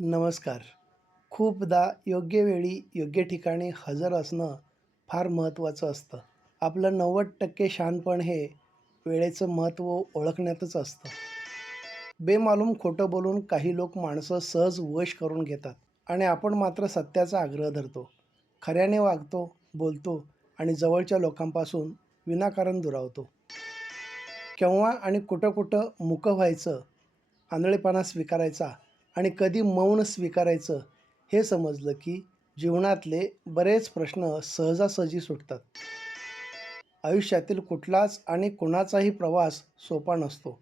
नमस्कार. खूपदा योग्य वेळी योग्य ठिकाणी हजर असणं फार महत्त्वाचं असतं. आपलं नव्वद टक्के शहाणपण हे वेळेचं महत्त्व ओळखण्यातच असतं. बेमालूम खोटं बोलून काही लोक माणसं सहज वश करून घेतात आणि आपण मात्र सत्याचा आग्रह धरतो. खऱ्याने वागतो बोलतो आणि जवळच्या लोकांपासून विनाकारण दुरावतो. केव्हा आणि कुठं कुठं मुकं व्हायचं आंधळेपणा स्वीकारायचा आणि कधी मौन स्वीकारायचं हे समजलं की जीवनातले बरेच प्रश्न सहजासहजी सुटतात. आयुष्यातील कुठलाच आणि कुणाचाही प्रवास सोपा नसतो.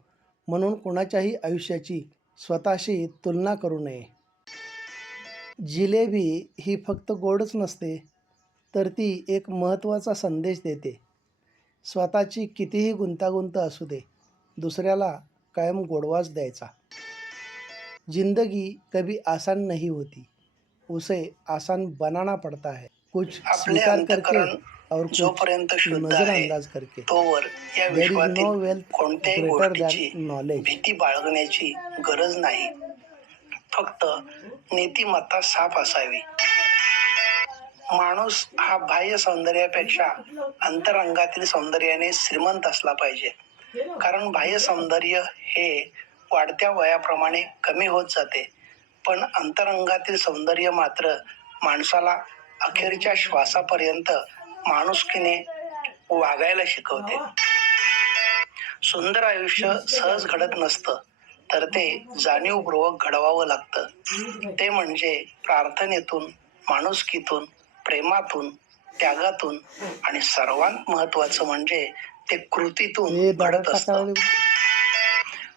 म्हणून कुणाच्याही आयुष्याची स्वतःशी तुलना करू नये. जिलेबी ही फक्त गोडच नसते तर ती एक महत्त्वाचा संदेश देते. स्वतःची कितीही गुंतागुंत असू दे दुसऱ्याला कायम गोडवाच द्यायचा. जिंदगी कभी आसान नहीं होती उसे आसान बनाना पड़ता है। कुछ स्वीकार करके और जोपर्यंत नजरअंदाज करके। तोवर या नो विश्वातील वेल्थ कोणत्याही गोष्टीची नॉलेज भीती बाळगण्याची गरज नाही. फक्त नीतिमत्ता साफ असावी. माणूस हा बाह्य सौंदर्यापेक्षा अंतरंगातील सौंदर्याने श्रीमंत असला पाहिजे. कारण बाह्य सौंदर्य हे वाढत्या वयाप्रमाणे कमी होत जाते. पण अंतरंगातील सौंदर्य मात्र माणसाला अखेरच्या श्वासापर्यंत माणुसकीने वागायला शिकवते. सुंदर आयुष्य सहज घडत नसतं तर ते जाणीवपूर्वक घडवावं लागतं. ते म्हणजे प्रार्थनेतून माणुसकीतून प्रेमातून त्यागातून आणि सर्वात महत्वाचं म्हणजे ते कृतीतून घडत असतं.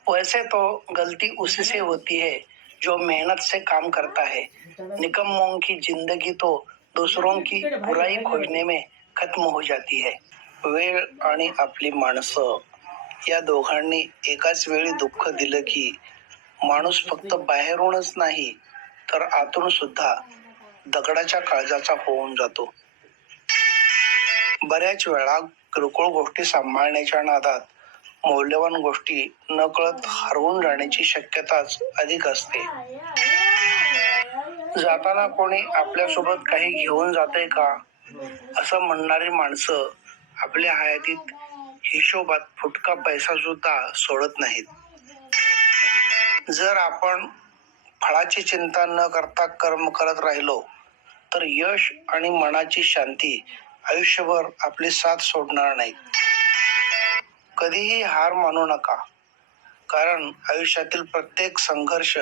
वैसे तो गलती उसी से होती है जो मेहनत से काम करता है। निकम्मों की जिंदगी तो दुसरों की बुराई खोजने में खत्म हो जाती है। वेळ आणि आपली माणसं या दोघांनी एकाच वेळी दुःख दिलं की माणूस फक्त बाहेरूनच नाही तर आतून सुद्धा दगडाच्या काळजाचा होऊन जातो. बऱ्याच वेळा किरकोळ गोष्टी सांभाळण्याच्या नादात मौल्यवान गोष्टी नकळत हरवून जाण्याची शक्यताच अधिक असते. जाताना कोणी आपल्यासोबत काही घेऊन जाते का? असं म्हणणारी माणसं आपल्या हयातीत हिशोबात फुटका पैसा सुद्धा सोडत नाहीत. जर आपण फळाची चिंता न करता कर्म करत राहिलो तर यश आणि मनाची शांती आयुष्यभर आपली साथ सोडणार नाहीत. कधीही हार मानू नका. कारण आयुष्यातील प्रत्येक संघर्ष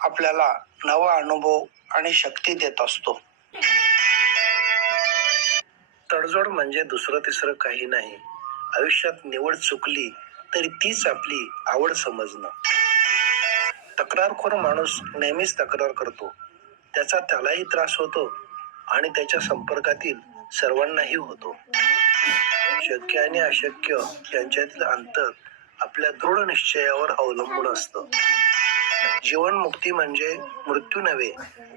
आपल्याला नवा अनुभव आणि शक्ती देत असतो. तडजोड म्हणजे दुसरं तिसरं काही नाही. आयुष्यात निवड चुकली तरी तीच आपली आवड समजणं. तक्रारखोर माणूस नेहमीच तक्रार करतो. त्याचा त्यालाही त्रास होतो आणि त्याच्या संपर्कातील सर्वांनाही होतो. शक्य आणि अशक्य यांच्यातील अंतर आपल्या दृढ निश्चयावर अवलंबून असतं. जीवनमुक्ती म्हणजे मृत्यू नव्हे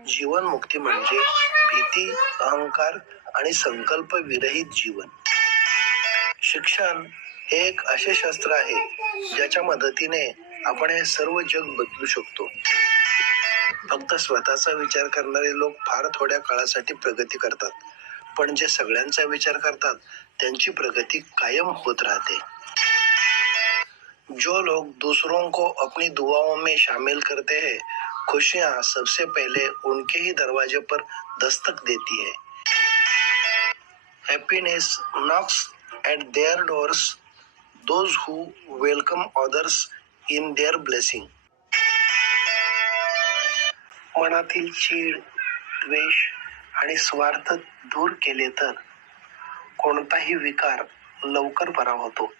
जीवन मुक्ती म्हणजे भीती अहंकार आणि संकल्प विरहित जीवन. शिक्षण हे एक असे शस्त्र आहे ज्याच्या मदतीने आपण हे सर्व जग बदलू शकतो. फक्त स्वतःचा विचार करणारे लोक फार थोड्या काळासाठी प्रगती करतात. पण जे सगळ्यांचा विचार करतात त्यांची प्रगती कायम होत राहते. जो लोग दूसरों को अपनी दुआओं में शामिल करते हैं खुशियां सबसे पहले उनके ही दरवाजे पर दस्तक देती है। Happiness knocks at their doors those who welcome others in their blessing मनातील चीड द्वेष आणि स्वार्थ दूर केले तर कोणताही विकार लवकर बरा होतो.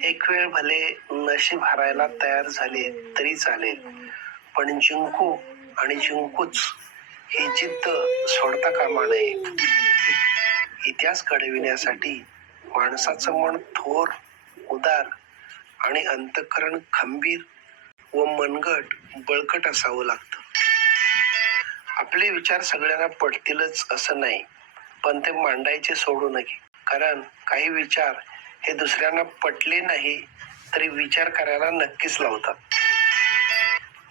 एक वेळ भले नशी हरायला तयार झाले तरी चालेल पण जिंकू आणि जिंकूच ही जिद्द सोडता कामा नये. इतिहास घडविण्यासाठी माणसाचं मन थोर उदार आणि अंतःकरण खंबीर व मनगट बळकट असावं लागतं. आपले विचार सगळ्यांना पटतीलच असं नाही. पण ते मांडायचे सोडू नये कारण काही विचार हे दुसऱ्यांना पटले नाही तरी विचार करायला नक्कीच लावतात.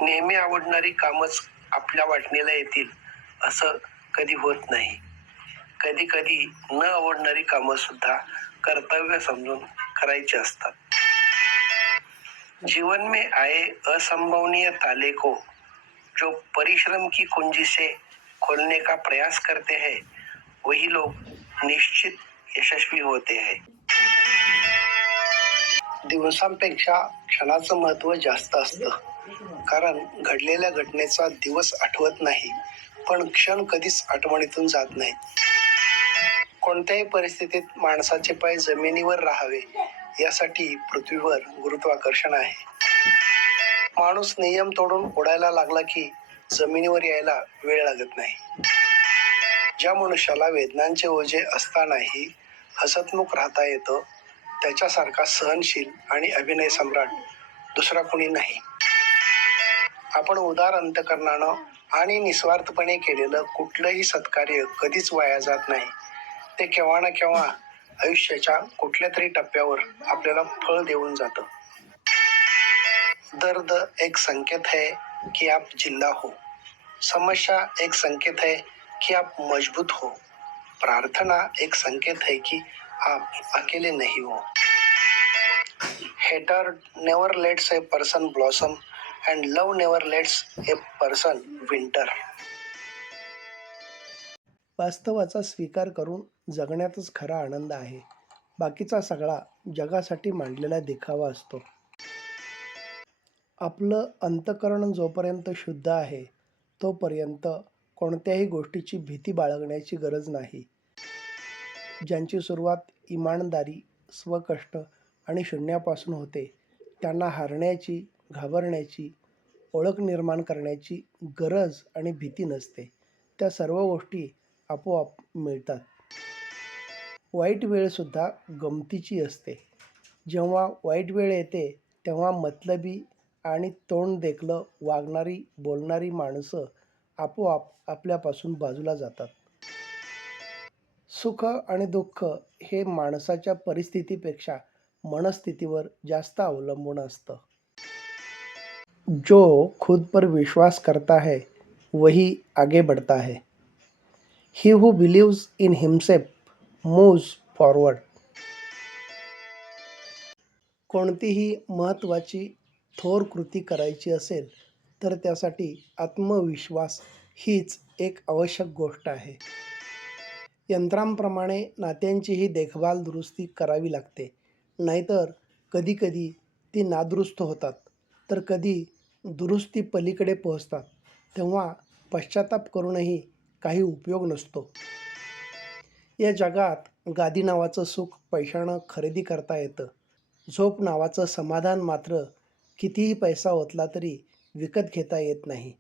नेहमी आवडणारी कामच आपल्या वाटणीला येतील असं कधी होत नाही. कधी कधी न आवडणारी कामं सुद्धा कर्तव्य समजून करायची असतात. जीवन में आए असंभवनीय ताले को जो परिश्रम की कुंजी से खोलने का प्रयास करते हैं वही लोग निश्चित यशस्वी होते हैं। दिवसांपेक्षा क्षणाचं महत्त्व जास्त असतं. कारण घडलेल्या घटनेचा दिवस आठवत नाही पण क्षण कधीच आठवणीतून जात नाही. कोणत्याही परिस्थितीत माणसाचे पाय जमिनीवर राहावे यासाठी पृथ्वीवर गुरुत्वाकर्षण आहे. माणूस नियम तोडून उडायला लागला की जमिनीवर यायला वेळ लागत नाही. ज्या मनुष्याला वेदनांचे ओझे असतानाही हसतमुख राहता येतं त्याच्यासारखा सहनशील आणि अभिनय सम्राट दुसरा कुणी नाही. आपण उदार अंतकरणानं आणि निस्वार्थपणे केलेलं कुठलंही सत्कार्य कधीच वाया जात नाही. ते केव्हा ना केव्हा आयुष्याच्या कुठल्या तरी टप्प्यावर आपल्याला फळ देऊन जातं. दर्द एक संकेत है कि आप जिंदा हो। समस्या एक संकेत है कि आप मजबूत हो। प्रार्थना एक संकेत है कि आप अकेले नहीं हो। Hater never lets a person blossom and love never lets a person wither वास्तवाचा स्वीकार करून जगण्यातच खरा आनंद आहे. बाकीचा सगळा जगासाठी मांडलेला देखावा असतो. आपलं अंतकरण जोपर्यंत शुद्ध आहे तोपर्यंत कोणत्याही गोष्टीची भीती बाळगण्याची गरज नाही. ज्यांची सुरुवात इमानदारी स्वकष्ट आणि शून्यापासून होते त्यांना हारण्याची घाबरण्याची ओळख निर्माण करण्याची गरज आणि भीती नसते. त्या सर्व गोष्टी आपोआप मिळतात. वाईट वेळसुद्धा गमतीची असते. जेव्हा वाईट वेळ येते तेव्हा मतलबी आणि तोंड देखलं वागणारी बोलणारी माणसं आपोआप आपल्यापासून बाजूला जातात. सुख आणि दुःख हे माणसाच्या परिस्थितीपेक्षा मनस्थितीवर जास्त अवलंबून असतं. जो खुद पर विश्वास करता है वही आगे बढ़ता है. He who believes in himself moves forward कोणतीही महत्त्वाची थोर कृती करायची असेल तर त्यासाठी आत्मविश्वास हीच एक आवश्यक गोष्ट आहे. यंत्रांप्रमाणे नात्यांचीही देखभाल दुरुस्ती करावी लागते. नाहीतर कधीकधी ती नादुरुस्त होतात. तर कधी दुरुस्ती पलीकडे पोहोचतात तेव्हा पश्चाताप करूनही काही उपयोग नसतो. या जगात गादी नावाचं सुख पैशानं खरेदी करता येतं. झोप नावाचं समाधान मात्र कितीही पैसा ओतला तरी विकत घेता येत नाही.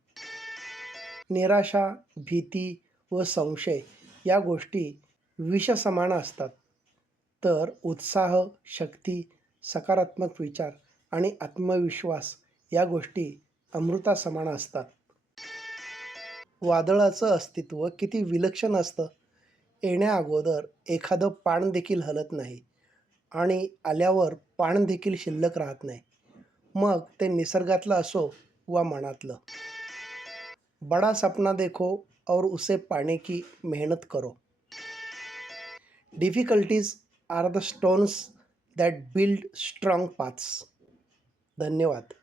निराशा भीती व संशय या गोष्टी विषसमान असतात. तर उत्साह शक्ती सकारात्मक विचार आणि आत्मविश्वास या गोष्टी अमृतासमान असतात. वादळाचं अस्तित्व किती विलक्षण असतं. येण्या अगोदर एखादं पाण देखील हलत नाही आणि आल्यावर पाण देखील शिल्लक राहत नाही. मग ते निसर्गातलं असो वा मनातलं. बड़ा सपना देखो और उसे पाने की मेहनत करो. Difficulties are the stones that build strong paths धन्यवाद.